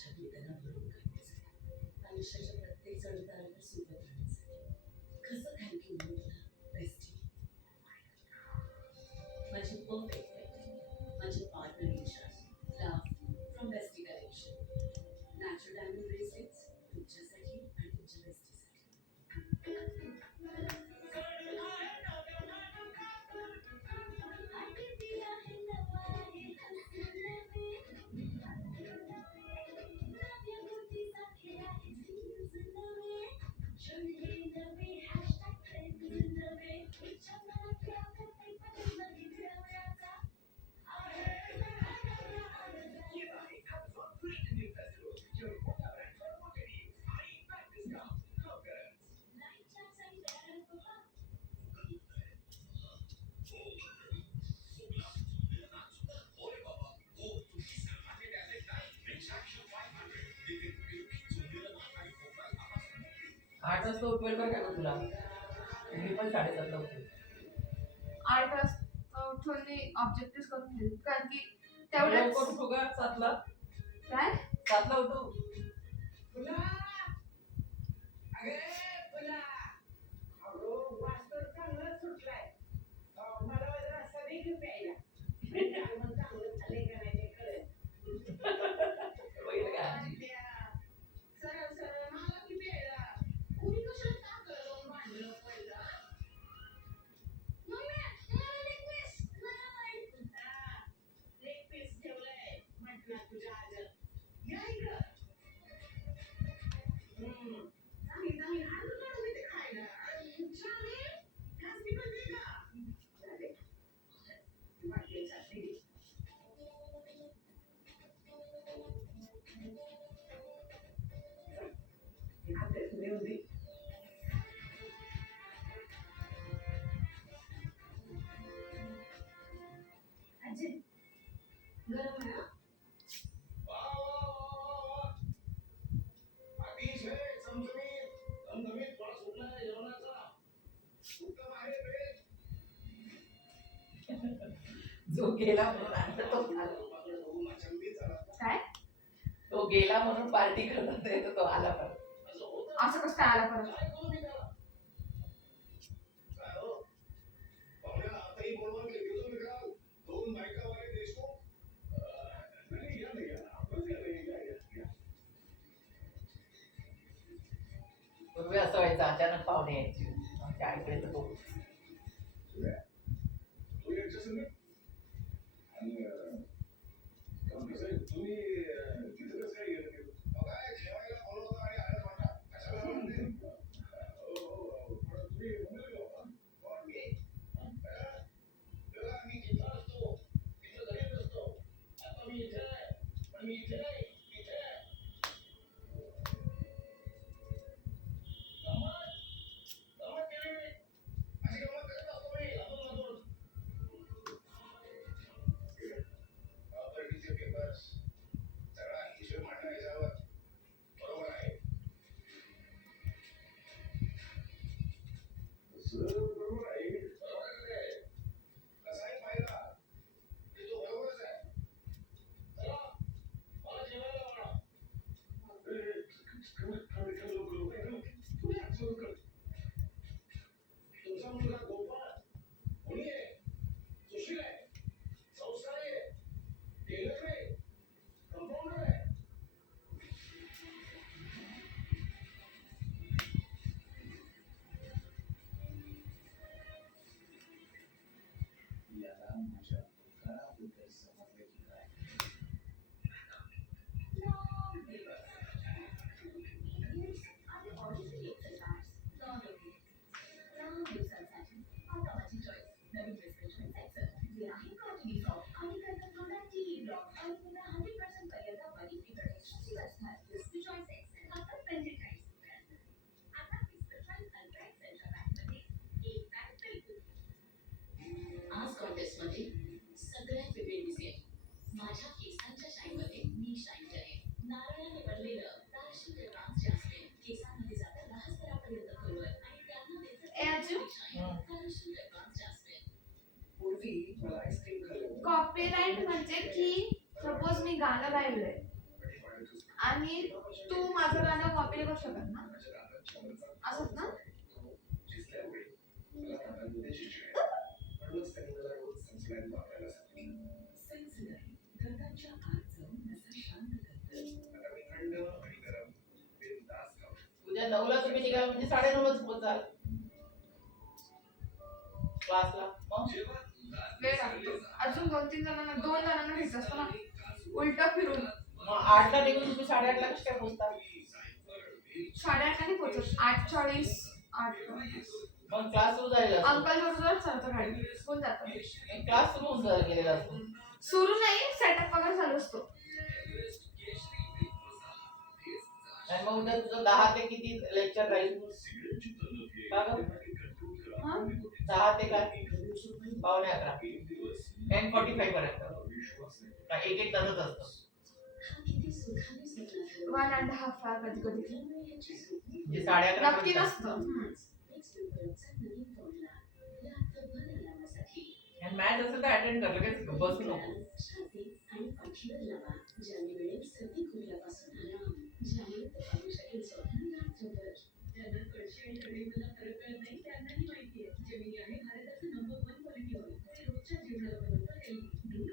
आयुष्यातली त्यांना भरून काढण्यासाठी, आयुष्याच्या प्रत्येक चढउतारावर सोबत राहण्यासाठी. कसं थँक्यू तुला बेस्टी, माझी परफेक्ट फ्रेंड, माझी partner in Shaadi, love from bestie collection. Natural diamond bracelets तुमच्यासाठी आणि तुमच्या बेस्टीसाठी. आठ वाजता उठवेल बरं का तुला, मी पण 7:30ला उठेल. 8 वाजता उठून मी ऑब्जेक्टिव्ह करून घेईल कारण की तेवढ्याच लवकर उठू का 7ला? काय 7ला उठू. फुला अगे फुला अगो वास्तर चांगला सुटलाय. मला जरा सदी घेऊन प्यायला मग चांगलं झाले का नाही ते कळेल. बघितलं का आजी? सरळ सरळ मला की प्यायला कुणी कशाला टाकलं जाऊन भांडलं पहिलं. लेग पीस ठेवलंय म्हटलं तुझ्या आज या इकडं. चांगली चांगली आणून काढून देते खायला. छान आहे. खासगी पण दे का? चालेल. वाटली चालली. हे खाते नेऊन दे. आजी गरम आहे हा? अतिशय चमचमीत धमधमीत थोडा सुटलाय जेवणाचा. उत्तम आहे रे. जो गेला म्हणून आता तो आला. मात्र बघून अचंबित झाला. काय तो गेला म्हणून पार्टी करतात येतो तो आला पण. असं होतं. असं कसं काय आला परत काय करू मी त्याला? काय हो? पाहुण्याला आताही बोलवून घेतो मी काल. 2 बायकावाले देशमुख. नाही, या ना, या. आपणच या ना, या. पूर्वी असं व्हायचं अचानक पाहुणे यायची आमच्या आईकडे तर तो तू यायचं सगळं? आणि काम कसं आहे? तुम्ही तिथं कसं काय गेलं? काय जेवायला बोलवलं आणि आलं म्हणता. कशाला म्हणते? हो. पण तुम्ही मुंबईला होता? कोण मी? तेव्हा मी तिथं असतो. तिथं घरी नसतो. आता मी इथे आहे. पण मी इथे नाही. इथे आहे. गंमत केली मी. अशी गंमत करत असतो मी. अजून. प्रॉपर्टीचे पेपर्स सगळा हिशोब मांडला याच्यावर. बरोबर आहे. बरोबर आहे. बरोबर आहे. कसाही पाहिला की तो बरोबरच आहे. चला, मला जेवायला वाढा. तुमचा मुलगा गोपाळ कोणी आहे? सुशील आहे. संस्कारी आहे. टेलर आहे. कंपाऊंडर आहे. याला माझ्या मुखाबद्दल समजले की काय? आज कॉन्टेस्ट मध्ये सगळ्यात वेगळी दिसेल. माझ्या केसांच्या शाईन मध्ये मी शाईन करेन. नारळाने बनलेलं तारशीचे ट्रान्स जास्मिन केसांमध्ये जातं रहस्यरापर्यंत खोलवर आणि त्यांना ए आजू तारशीचे ट्रान्स जास्मिन. पूर्वी मला आईस्क्रीम खाल्लं. कॉपीराइट म्हणजे की सपोज मी गाणं गायलंय आणि तू माझं गाणं कॉपी नाही करू शकत ना, असंच ना? शिजल्यामुळे मला दातांमध्ये चिडचिड येते. म्हणूनच त्यांनी मला रोज सनस्क्रीन वापरायला सांगितलं. सेन्सोडाइन दंतांच्या आत जाऊन नसा शांत करतं. आता मी थंड आणि गरम बिनधास्त खाऊ शकतो. उद्या 9ला तुम्ही निघाल म्हणजे 9:30लाच पोहोचाल क्लासला. मग जेव्हा तुझा वेळ लागतो. अजून 2 जणांना घ्यायचं असतं ना, उलट फिरून. मग 8ला निघून तुम्ही 8:30ला कशी काय पोहोचता? 8:30 नाही पोहोचत, 8:40, 8. मग क्लास सुरू झालेला असतो. अंकल बरोबर चालतं गाडी, कोण जातं? क्लास सुरू होऊन गेलेला असतो. सुरू नाही, सेटअप वगैरे चालू असतो. आणि मग उद्या तुझं 10 ते किती लेक्चर राहील? का गं? हा? 10 ते काय? 9:45. 10:45 पर्यंत. काय एक तासच असतं. हा किती सुखाने स्वप्न 1.5 hour कधी कधी. म्हणजे 11:30 नक्की नसतं. नवीन फॉर्म्युला रात्रभर आरामासाठी आणि मॅच असेल तर अटेंड कर, लगेच बसू नको. छाती आणि पाठीवर लावा, ज्याने मिळेल सर्दी खोकल्यापासून आराम, ज्यामुळे ते पाहू शकेल स्वप्न रात्रभर. त्यांना कळशी आणि कडीमधला फरक कळत नाही, त्यांनाही माहिती आहे जेमिनी आहे भारताचं नंबर 1 क्वालिटी ऑइल, ते रोजच्या जीवनाला बनवतं हेल्दी. दूध